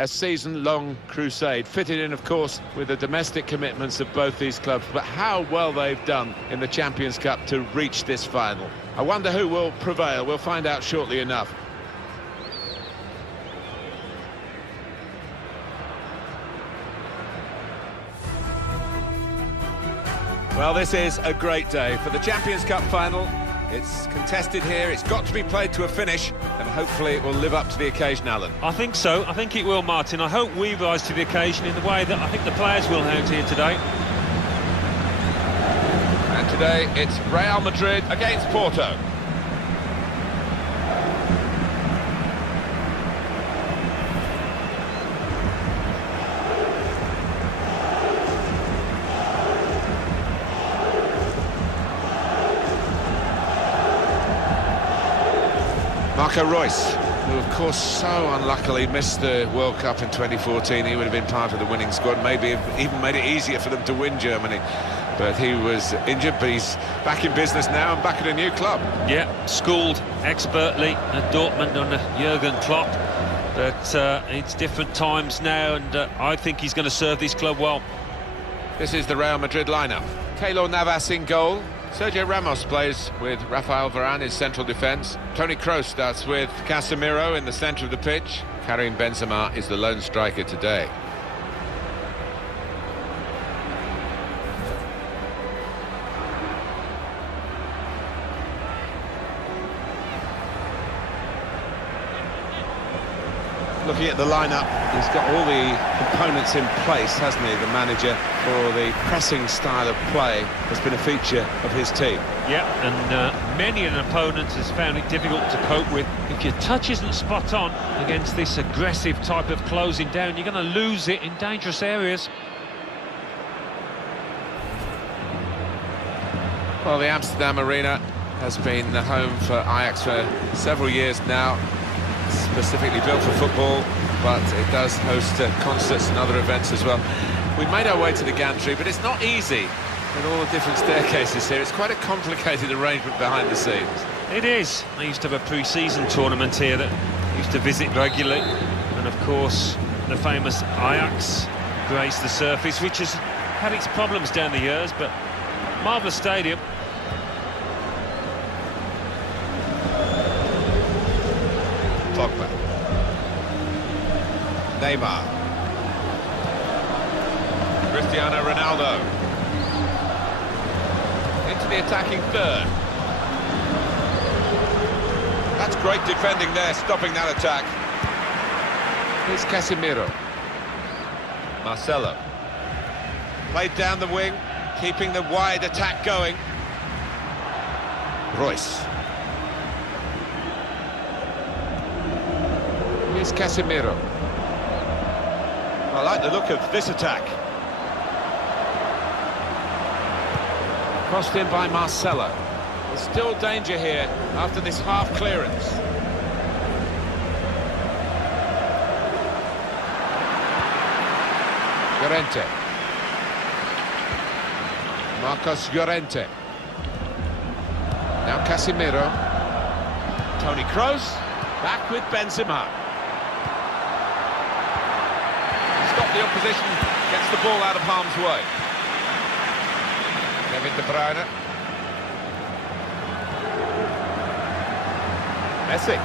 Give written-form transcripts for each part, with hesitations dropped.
a season-long crusade, fitted in, of course, with the domestic commitments of both these clubs, but how well they've done in the Champions Cup to reach this final. I wonder who will prevail. We'll find out shortly enough. Well, this is a great day for the Champions Cup final. It's contested here, it's got to be played to a finish, and hopefully it will live up to the occasion, Alan. I think so, I think it will, Martin. I hope we rise to the occasion in the way that I think the players will out here today. And today it's Real Madrid against Porto. Marco Reus, who of course so unluckily missed the World Cup in 2014. He would have been part of the winning squad, maybe even made it easier for them to win Germany. But he was injured, but he's back in business now and back at a new club. Yeah, schooled expertly at Dortmund under Jurgen Klopp. But it's different times now, and I think he's going to serve this club well. This is the Real Madrid lineup. Keylor Navas in goal. Sergio Ramos plays with Rafael Varane in central defence. Toni Kroos starts with Casemiro in the centre of the pitch. Karim Benzema is the lone striker today. Looking at the lineup, he's got all the components in place, hasn't he, the manager, for the pressing style of play has been a feature of his team. Yeah, and many an opponent has found it difficult to cope with. If your touch isn't spot on against this aggressive type of closing down, you're going to lose it in dangerous areas. Well, the Amsterdam Arena has been the home for Ajax for several years now. Specifically built for football, but it does host concerts and other events as well. We made our way to the gantry, but it's not easy with all the different staircases here. It's quite a complicated arrangement behind the scenes. It is. I used to have a pre-season tournament here that I used to visit regularly, and of course the famous Ajax graced the surface, which has had its problems down the years, but marvellous stadium. Pogba. Neymar. Cristiano Ronaldo. Into the attacking third. That's great defending there, stopping that attack. Here's Casemiro. Marcelo. Played down the wing, keeping the wide attack going. Reus. Here's Casemiro. I like the look of this attack. Crossed in by Marcelo. There's still danger here after this half clearance. Llorente. Marcos Llorente. Now Casemiro. Toni Kroos. Back with Benzema. Stop the opposition, gets the ball out of harm's way. Kevin De Bruyne. Messi.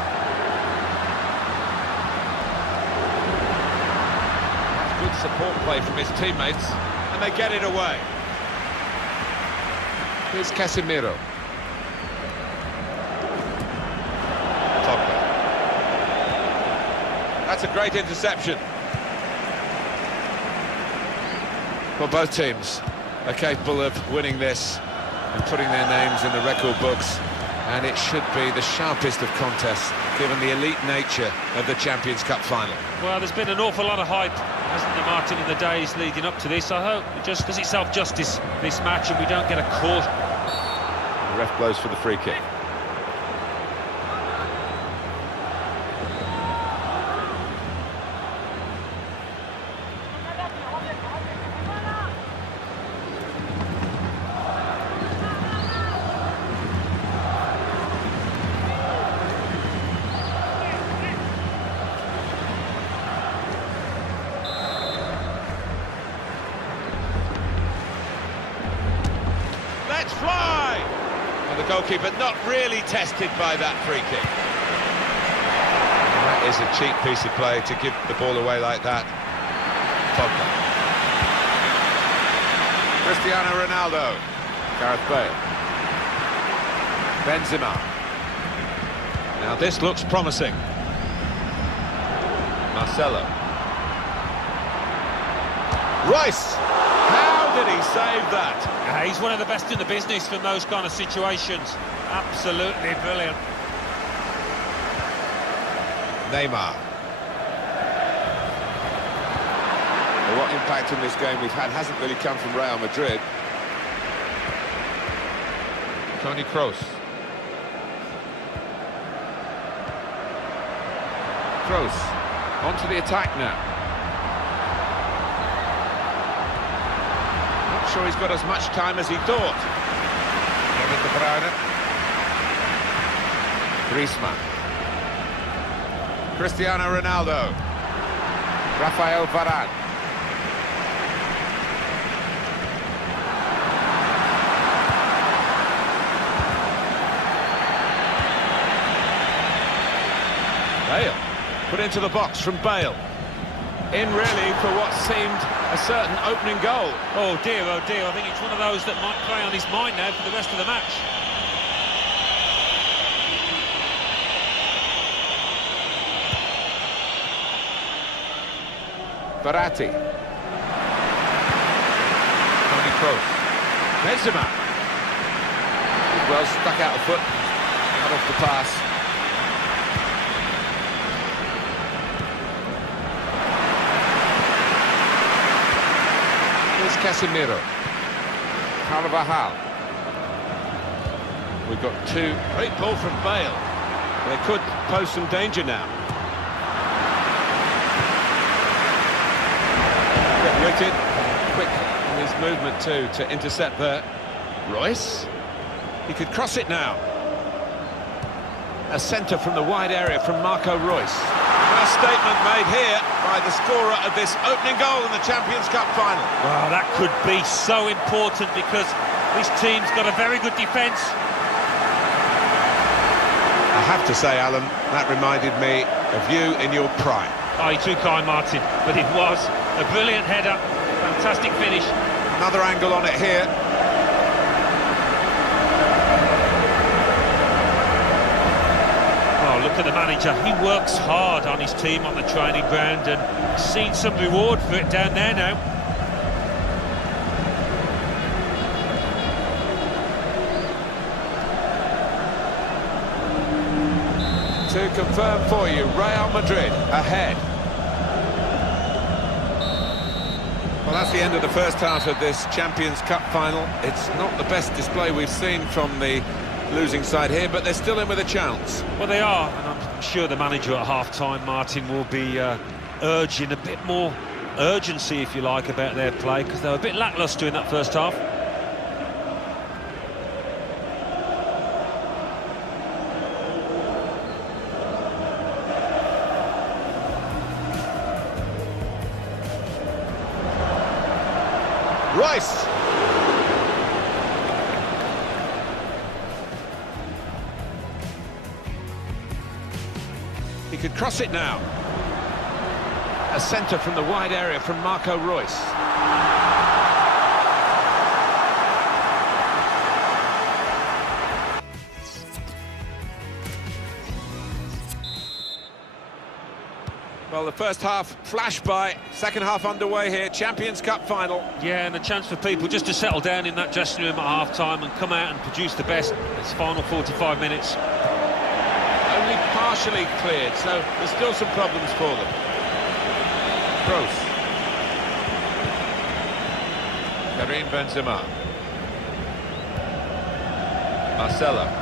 That's good support play from his teammates, and they get it away. Here's Casemiro. Pogba. That's a great interception. Well, both teams are capable of winning this and putting their names in the record books, and it should be the sharpest of contests, given the elite nature of the Champions Cup final. Well, there's been an awful lot of hype, hasn't there, Martin, in the days leading up to this. I hope it just does itself justice, this match, and we don't get a caught. The ref blows for the free kick. goalkeeper, not really tested by that free kick. That is a cheap piece of play to give the ball away like that. Pogba. Cristiano Ronaldo. Gareth Bale. Benzema. Now this looks promising. Marcelo. Rice! How did he save that? He's one of the best in the business from those kind of situations. Absolutely brilliant. Neymar. Well, what impact in this game we've had hasn't really come from Real Madrid. Toni Kroos. Kroos onto the attack now. Not sure he's got as much time as he thought. Kevin De Bruyne. Griezmann. Cristiano Ronaldo. Rafael Varane. Bale. Put into the box from Bale. In really for what seemed a certain opening goal. Oh dear, I think it's one of those that might play on his mind now for the rest of the match. Verratti. Toni Kroos. Benzema. Well stuck out of foot. Cut off the pass. Here's Casemiro. Carvajal. We've got two. Great ball from Bale. They could pose some danger now. Quick in his movement too to intercept there. Royce. He could cross it now. A centre from the wide area from Marco Royce. A statement made here by the scorer of this opening goal in the Champions Cup final. Well, that could be so important because this team's got a very good defence. I have to say, Alan, that reminded me of you in your prime. Oh, you're too kind, Martin, but it was a brilliant header, fantastic finish. Another angle on it here. Oh, look at the manager. He works hard on his team on the training ground and seen some reward for it down there now. To confirm for you, Real Madrid ahead. Well, that's the end of the first half of this Champions Cup final. It's not the best display we've seen from the losing side here, but they're still in with a chance. Well, they are, and I'm sure the manager at half-time, Martin, will be urging a bit more urgency, if you like, about their play, because they were a bit lacklustre in that first half. Rice. He could cross it now. A centre from the wide area from Marco Royce. Well, the first half flashed by, second half underway here, Champions Cup final. Yeah, and a chance for people just to settle down in that dressing room at half-time and come out and produce the best. It's final 45 minutes. Only partially cleared, so there's still some problems for them. Kroos. Karim Benzema. Marcelo.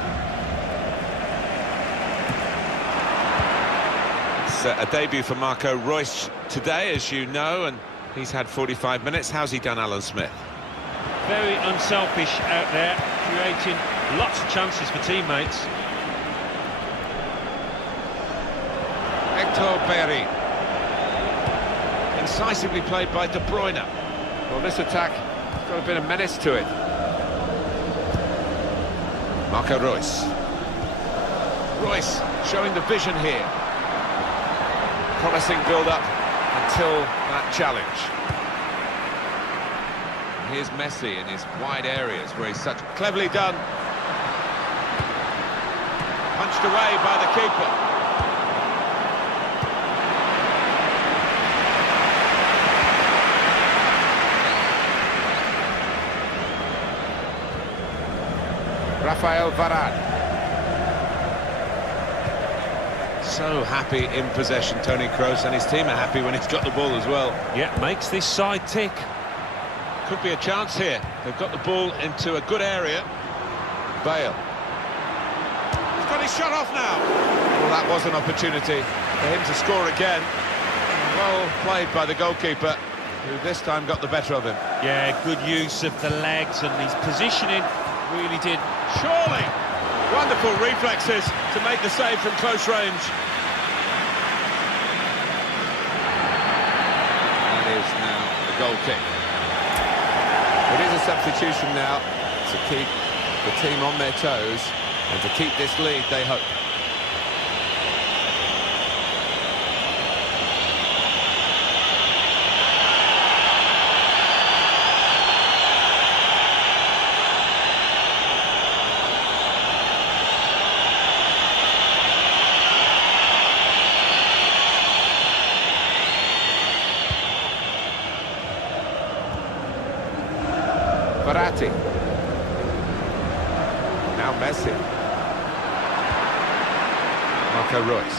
A debut for Marco Royce today, as you know, and he's had 45 minutes. How's he done, Alan Smith? Very unselfish out there, creating lots of chances for teammates. Hector Bellerin. Incisively played by De Bruyne. Well, this attack has got a bit of menace to it. Marco Reus. Reus showing the vision here. Promising build-up until that challenge. Here's Messi in his wide areas where he's such cleverly done. Punched away by the keeper. Rafael Varane. So happy in possession, Toni Kroos, and his team are happy when he's got the ball as well. Yeah, makes this side tick. Could be a chance here. They've got the ball into a good area. Bale. He's got his shot off now. Well, that was an opportunity for him to score again. Well played by the goalkeeper, who this time got the better of him. Yeah, good use of the legs, and his positioning really did. Surely! Wonderful reflexes to make the save from close range. That is now the goal kick. It is a substitution now to keep the team on their toes and to keep this lead, they hope. Verratti. Now Messi. Marco Reus.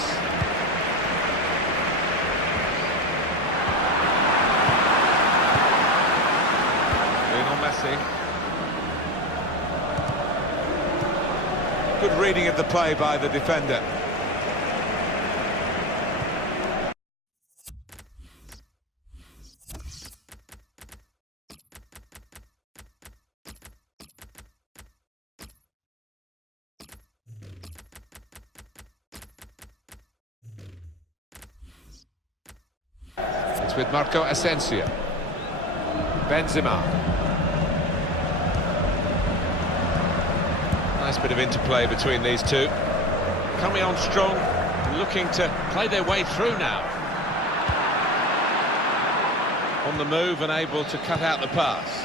Lionel Messi. Good reading of the play by the defender. With Marco Asensio. Benzema. Nice bit of interplay between these two. Coming on strong, looking to play their way through now. On the move and able to cut out the pass.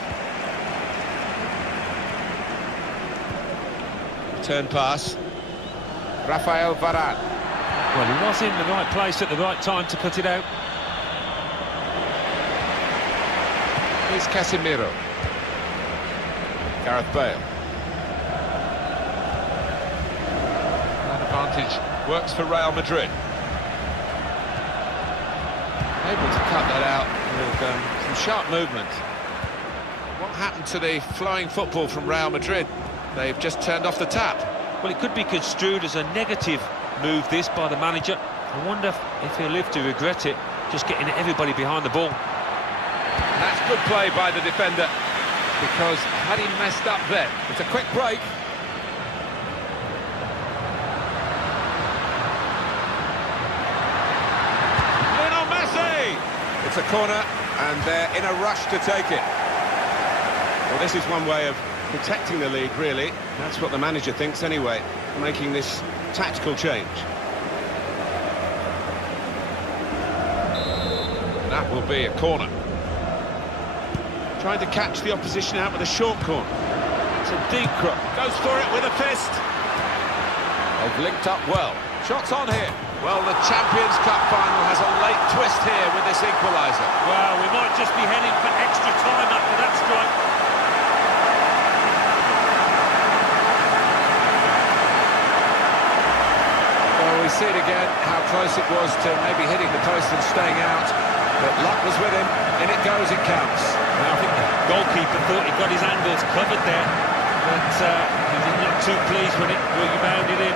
Return pass. Rafael Varane. Well, he was in the right place at the right time to cut it out. Here's Casemiro. Gareth Bale. That advantage works for Real Madrid. Able to cut that out with some sharp movement. What happened to the flowing football from Real Madrid? They've just turned off the tap. Well, it could be construed as a negative move, this, by the manager. I wonder if he'll live to regret it, just getting everybody behind the ball. That's good play by the defender, because had he messed up then, it's a quick break. Lionel Messi! It's a corner, and they're in a rush to take it. Well, this is one way of protecting the lead, really. That's what the manager thinks anyway, making this tactical change. That will be a corner. Trying to catch the opposition out with a short corner. It's a deep cross. Goes for it with a fist. They've linked up well. Shots on here. Well, the Champions Cup final has a late twist here with this equaliser. Well, we might just be heading for extra time after that strike. Well, we see it again, how close it was to maybe hitting the post and staying out. But luck was with him. In it goes, it counts. Well, I think the goalkeeper thought he got his angles covered there, but he didn't look too pleased when it rebounded in.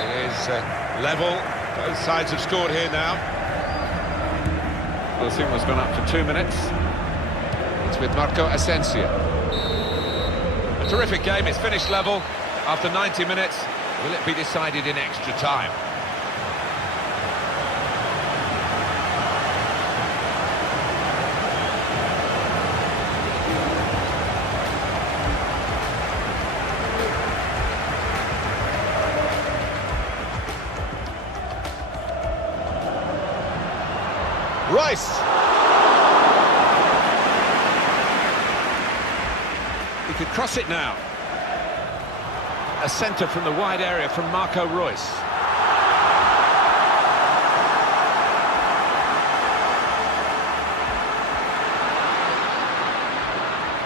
It is level. Both sides have scored here now. The signal's gone up to 2 minutes. It's with Marco Asensio. Terrific game, it's finished level after 90 minutes. Will it be decided in extra time? Rice! He could cross it now. A centre from the wide area from Marco Reus.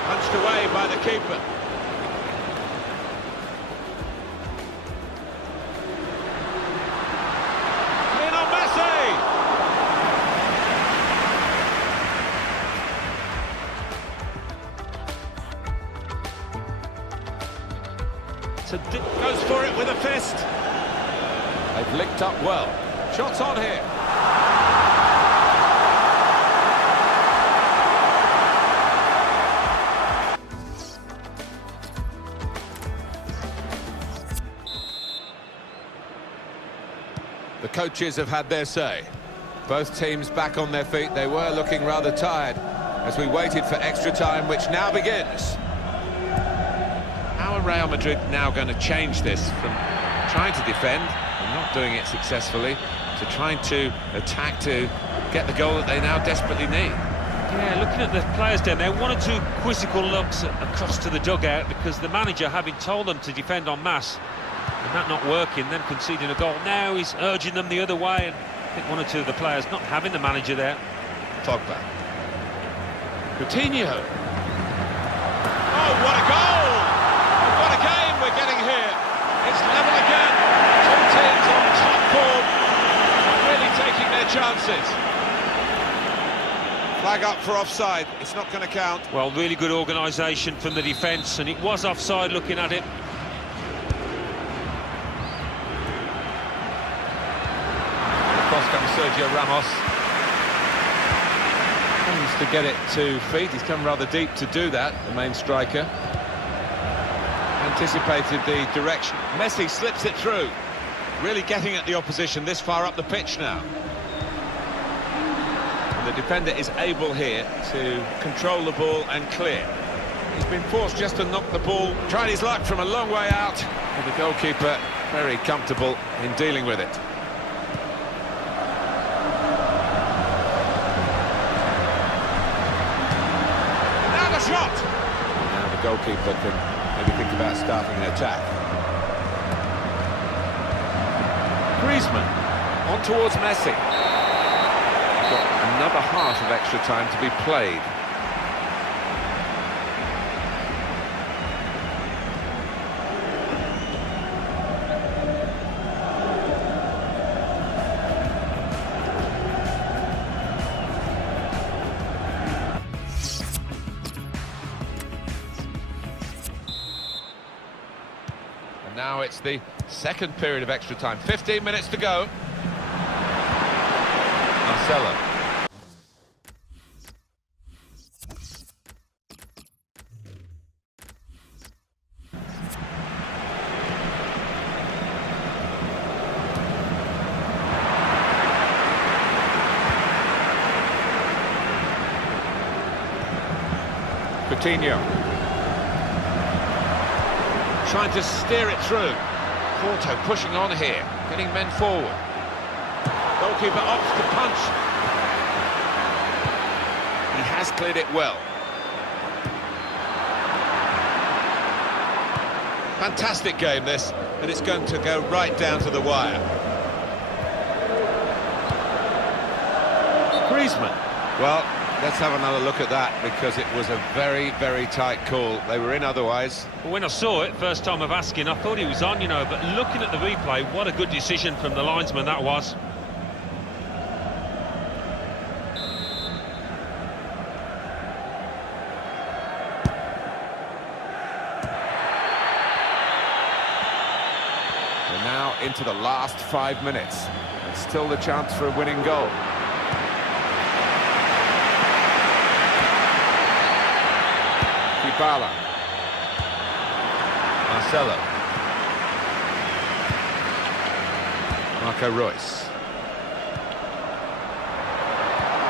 Punched away by the keeper. Goes for it with a fist. They've linked up well. Shots on here. The coaches have had their say. Both teams back on their feet. They were looking rather tired as we waited for extra time, which now begins. How are Real Madrid now going to change this from trying to defend and not doing it successfully to trying to attack to get the goal that they now desperately need? Yeah, looking at the players down there, one or two quizzical looks across to the dugout because the manager, having told them to defend en masse, and that not working, then conceding a goal. Now he's urging them the other way, and I think one or two of the players not having the manager there. Pogba. Coutinho. Oh, what a goal! What a game we're getting here. It's level again. Two teams on top form, really taking their chances. Flag up for offside. It's not going to count. Well, really good organisation from the defence, and it was offside looking at it. Across comes Sergio Ramos. Comes to get it to feet. He's come rather deep to do that, the main striker. Anticipated the direction. Messi slips it through. Really getting at the opposition this far up the pitch now. And the defender is able here to control the ball and clear. He's been forced just to knock the ball. Tried his luck from a long way out. And the goalkeeper very comfortable in dealing with it. Now the shot! Now the goalkeeper can maybe think about starting an attack. Griezmann on towards Messi. Got another half of extra time to be played. Now it's the second period of extra time. 15 minutes to go. Marcelo. Coutinho. Trying to steer it through. Porto pushing on here, getting men forward. Goalkeeper opts to punch. He has cleared it well. Fantastic game this, and it's going to go right down to the wire. Griezmann. Well, let's have another look at that, because it was a very, very tight call. They were in otherwise. Well, when I saw it, first time of asking, I thought he was on, you know, but looking at the replay, what a good decision from the linesman that was. We're now into the last 5 minutes. And still the chance for a winning goal. Bala. Marcelo. Marco Reus.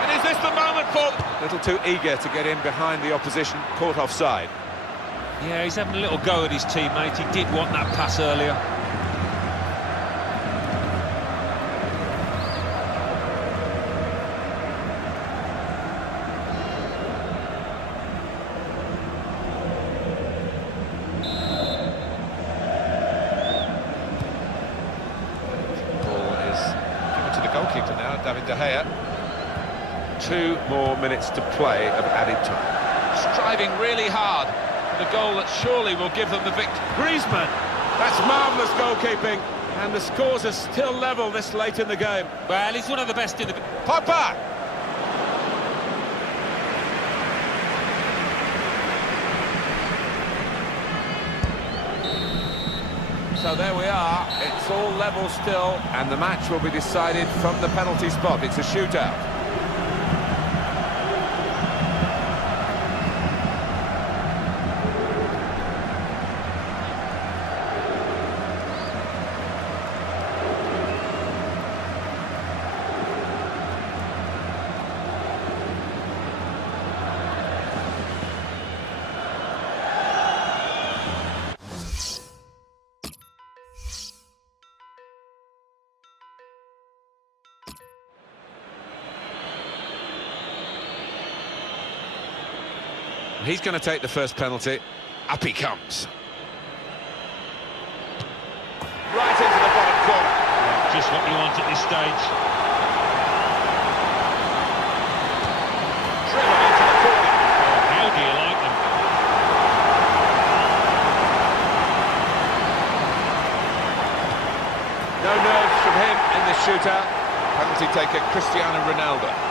And is this the moment for... A little too eager to get in behind the opposition, caught offside. Yeah, he's having a little go at his teammate. He did want that pass earlier. Goalkeeper now, David De Gea. 2 more minutes to play of added time. Striving really hard for the goal that surely will give them the victory. Griezmann! That's marvellous goalkeeping, and the scores are still level this late in the game. Well, he's one of the best in the... Pogba! So there we are, it's all level still, and the match will be decided from the penalty spot. It's a shootout. He's going to take the first penalty. Up he comes. Right into the bottom corner. Just what you want at this stage. Driven into the corner. Oh, how do you like them? No nerves from him in this shootout. Penalty taker Cristiano Ronaldo.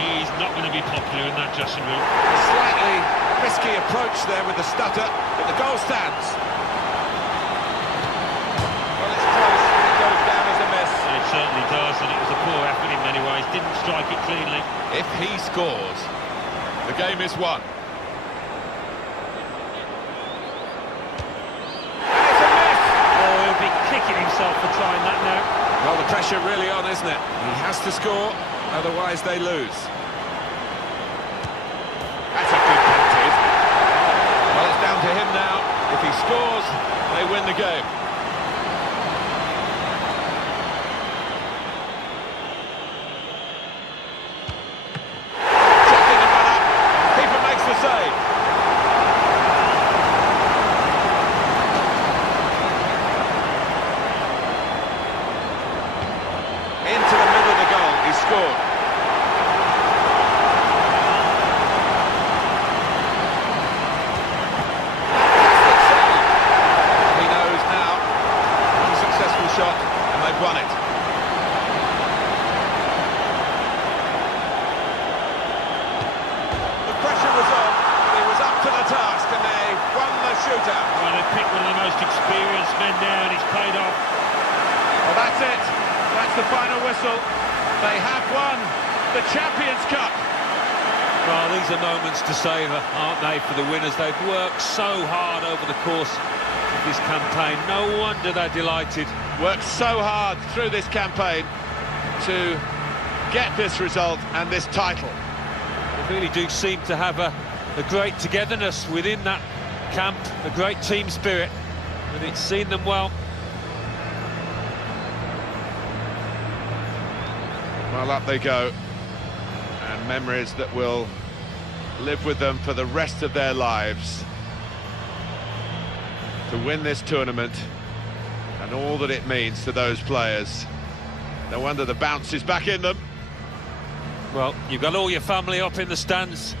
He's not going to be popular in that dressing room. Slightly risky approach there with the stutter, but the goal stands. Well, it's close, it goes down as a miss. It certainly does, and it was a poor effort in many ways. Didn't strike it cleanly. If he scores, the game is won. And it's a miss! Oh, he'll be kicking himself for trying that now. Well, the pressure really on, isn't it? He has to score, otherwise they lose. That's a good penalty, isn't it? Well, it's down to him now. If he scores, they win the game. Checking the run up. Keeper makes the save. Into the middle of the goal, he scored. Fantastic save. He knows now, one successful shot, and they've won it. The pressure was on, he was up to the task, and they won the shootout. Well, they picked one of the most experienced men there, and he's paid off. Well, that's it. That's the final whistle. They have won the Champions Cup. Well, these are moments to savour, aren't they, for the winners? They've worked so hard over the course of this campaign. No wonder they're delighted. Worked so hard through this campaign to get this result and this title. They really do seem to have a great togetherness within that camp, a great team spirit, and it's seen them well. Well, up they go, and memories that will live with them for the rest of their lives. To win this tournament and all that it means to those players. No wonder the bounce is back in them. Well, you've got all your family up in the stands.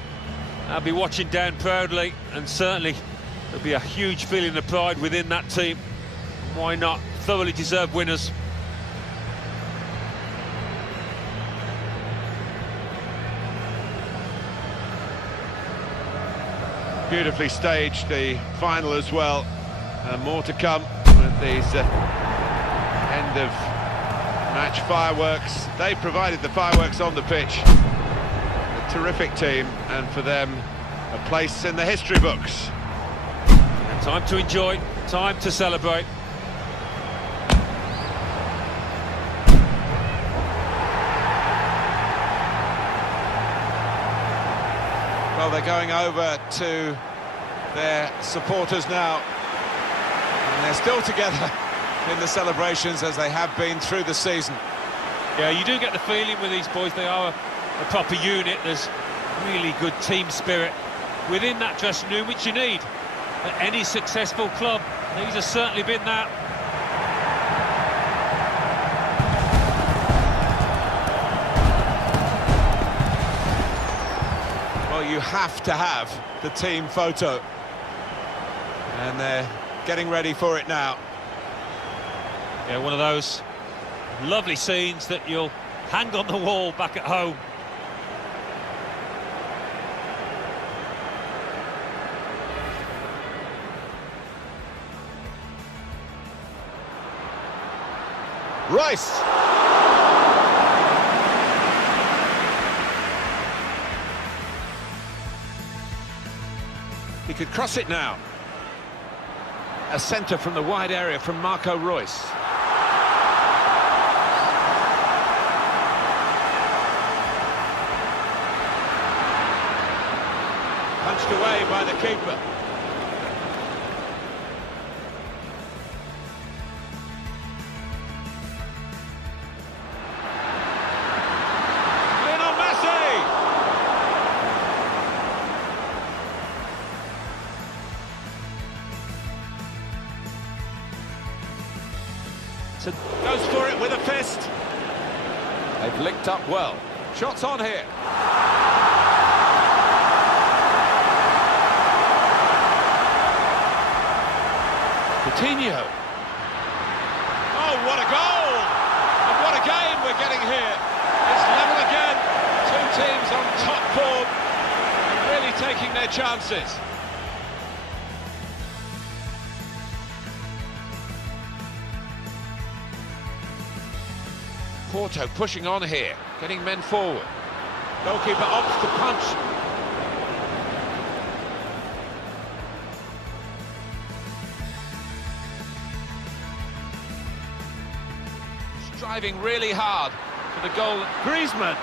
I'll be watching down proudly, and certainly there'll be a huge feeling of pride within that team. Why not? Thoroughly deserved winners. Beautifully staged, the final as well, and more to come with these end of Match fireworks. They provided the fireworks on the pitch. A terrific team, and for them, a place in the history books. And time to enjoy, time to celebrate. Well, they're going over to their supporters now. And they're still together in the celebrations as they have been through the season. Yeah, you do get the feeling with these boys, they are a proper unit. There's really good team spirit within that dressing room, which you need at any successful club. These have certainly been that. Well, you have to have the team photo. And they're getting ready for it now. Yeah, one of those lovely scenes that you'll hang on the wall back at home. Rice! He could cross it now. A centre from the wide area from Marco Reus. Punched away by the keeper. Lionel Messi! Goes for it with a fist. They've linked up well. Shots on here. Coutinho. Oh, what a goal! And what a game we're getting here. It's level again. Two teams on top form and really taking their chances. Porto pushing on here, getting men forward. Goalkeeper opts to punch. Striving really hard for the goal. Griezmann.